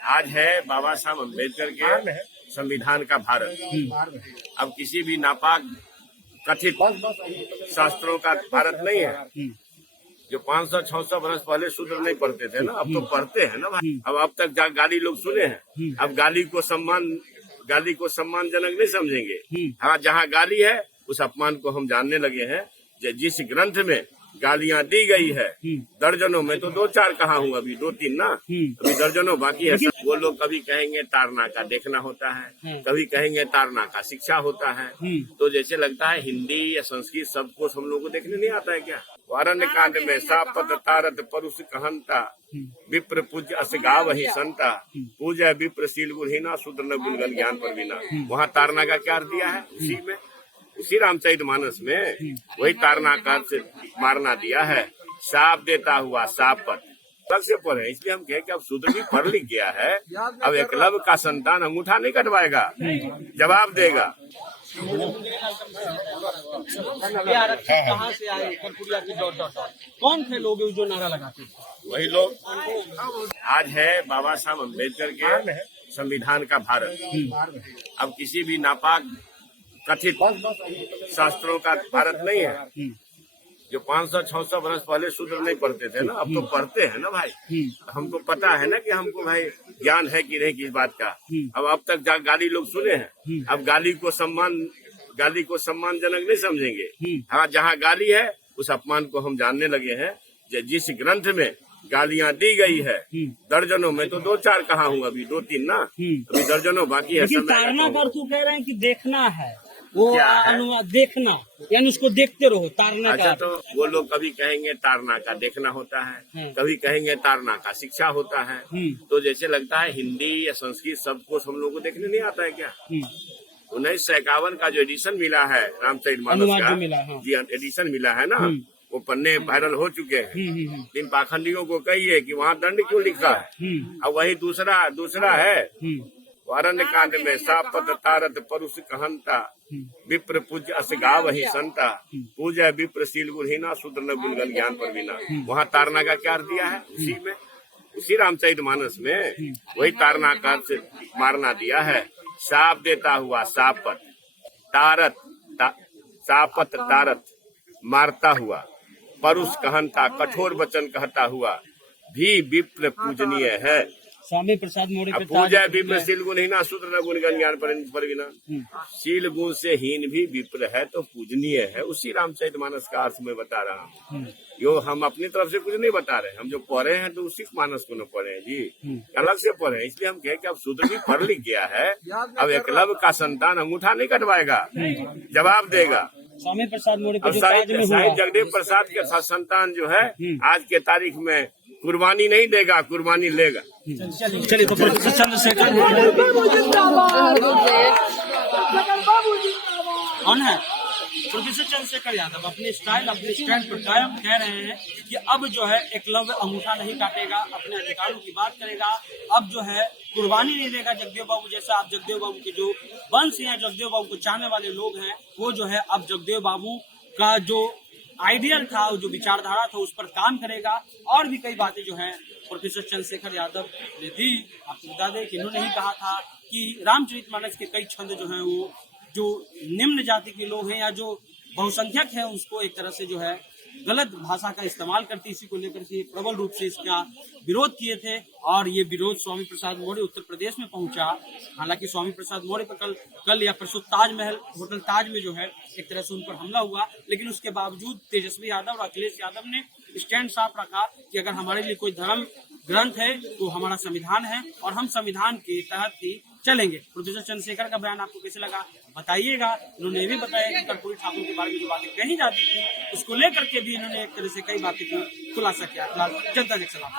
आज है बाबा साहब अम्बेडकर के संविधान का भारत। अब किसी भी नापाक कथित शास्त्रों का भारत नहीं है। जो 500-600 वर्ष पहले शूद्र नहीं पढ़ते थे ना, अब तो पढ़ते हैं ना भाई। अब तक गाली लोग सुने हैं, अब गाली को सम्मानजनक नहीं समझेंगे। हाँ, जहाँ गाली है उस अपमान को हम जानने लगे हैं। जिस ग्रंथ में गालियां दी गई है, दर्जनों में तो 2-4 कहा हूँ, अभी 2-3 ना, अभी दर्जनों बाकी है। वो लोग कभी कहेंगे तारना का देखना होता है, कभी कहेंगे तारना का शिक्षा होता है। तो जैसे लगता है हिंदी या संस्कृत सब कुछ हम लोग को देखने नहीं आता है क्या। अरण्य कांड में सापत तारत परुष कहंता, विप्र पूज्य अस गाव ही संता, पूजा विप्र शील गुणहीना शूद्र न गुणगन ज्ञान पर बिना। वहाँ तारना का क्या अर्थ दिया है? उसी रामचरितमानस में वही तारनाकार से मारना दिया है। साप देता हुआ सापत अलग से पढ़े, इसलिए हम कहे कि अब शूद्र भी पढ़ लिख गया है। अब एकलव्य का संतान अंगूठा नहीं कटवाएगा, जवाब देगा। कहाँ से आए? कर्पूरिया की कौन थे लोग जो नारा लगाते थे? वही लोग। आज है बाबा साहब अम्बेडकर के संविधान का भारत। अब किसी भी नापाक कथित शास्त्रों का भारत नहीं है। जो 500-600 वर्ष पहले शूद्र नहीं पढ़ते थे ना, अब तो पढ़ते हैं ना भाई। हमको पता है ना कि हमको भाई ज्ञान है कि नहीं किस बात का। अब तक गाली लोग सुने हैं, अब गाली को सम्मानजनक नहीं समझेंगे। हाँ, जहाँ गाली है उस अपमान को हम जानने लगे हैं। जिस ग्रंथ में गालियां दी गई है, दर्जनों में तो 2-4 कहा हूँ, अभी 2-3 ना, अभी दर्जनों बाकी है। तारना पर तू कह रहे हैं कि देखना है, वो अनुवाद देखना यानी उसको देखते रहो। तारना अच्छा, तो वो लोग कभी कहेंगे तारना का देखना होता है, कभी कहेंगे तारना का शिक्षा होता है। तो जैसे लगता है हिंदी या संस्कृत सब कुछ हम लोग को देखने नहीं आता है क्या। 1951 का जो एडिशन मिला है रामचरितमानस का, जी एडिशन मिला है ना, वो पन्ने वायरल हो चुके हैं। इन पाखंडियों को कहिए कि वहाँ दंड क्यों लिखा है। अब वही दूसरा है। अरण्य कांड में सापत तारत परुष कहंता, विप्र पूज्य अस गाव ही संता, पूजा विप्र शील गुणहीना शूद्र न गुणगन ज्ञान पर बिना। वहाँ तारना का क्या अर्थ दिया है? उसी रामचरितमानस में वही तारनाकार से मारना दिया है। साप देता हुआ सापत तारत मारता हुआ, परुष कहंता कठोर वचन कहता हुआ भी विप्र पूजनीय है। स्वामी प्रसाद मौर्य पे पूजा विप्र शील गुण हीना शूद्र न गुणगन ज्ञान पर बिना। शील गुण से हीन भी विप्र है तो पूजनीय है। उसी रामचरितमानस का अर्थ मैं बता रहा हूँ। यो हम अपनी तरफ से कुछ नहीं बता रहे, हम जो पढ़े हैं तो उसी मानस को न पढ़े हैं जी, अलग से पढ़े। इसलिए हम कहे कि अब शूद्र भी पढ़ लिख गया है। अब एकलव्य का संतान अंगूठा नहीं कटवाएगा, जवाब देगा। स्वामी प्रसाद मौर्य शाहिद जगदेव प्रसाद के संतान जो है आज के तारीख में कुर्बानी नहीं देगा, कुर्बानी लेगा। चलिए तो प्रोफेसर चंद्रशेखर कौन है? प्रोफेसर चंद्रशेखर यादव अपने स्टैंड पर कायम कह रहे हैं कि अब जो है एकलव्य अंगूठा नहीं काटेगा, अपने अधिकारों की बात करेगा। अब जो है कुर्बानी नहीं देगा जगदेव बाबू जैसा। आप जगदेव बाबू के जो वंश हैं, जगदेव बाबू को चाहने वाले लोग हैं, वो जो है अब जगदेव बाबू का जो आइडियल था, जो विचारधारा था, उस पर काम करेगा। और भी कई बातें जो हैं प्रोफेसर चंद्रशेखर यादव ने दी। आपको बता दें कि इन्होंने ही कहा था कि रामचरितमानस के कई छंद जो हैं वो जो निम्न जाति के लोग हैं या जो बहुसंख्यक है उसको एक तरह से जो है गलत भाषा का इस्तेमाल करती, इसी को लेकर के प्रबल रूप से इसका विरोध किए थे। और ये विरोध स्वामी प्रसाद मौर्य उत्तर प्रदेश में पहुंचा। हालांकि स्वामी प्रसाद मौर्य पर कल या परसों ताजमहल होटल ताज में जो है एक तरह से उन पर हमला हुआ, लेकिन उसके बावजूद तेजस्वी यादव और अखिलेश यादव ने स्टैंड साफ रखा कि अगर हमारे लिए कोई धर्म ग्रंथ है तो हमारा संविधान है और हम संविधान के तहत ही चलेंगे। प्रोफेसर चंद्रशेखर का बयान आपको कैसे लगा बताइएगा। उन्होंने ये भी बताया कि कर्पूरी ठाकुर के बारे में जो बातें कही जाती थी उसको लेकर के भी इन्होंने एक तरह से कई बातें की खुलासा किया। जनता जंक्शन आप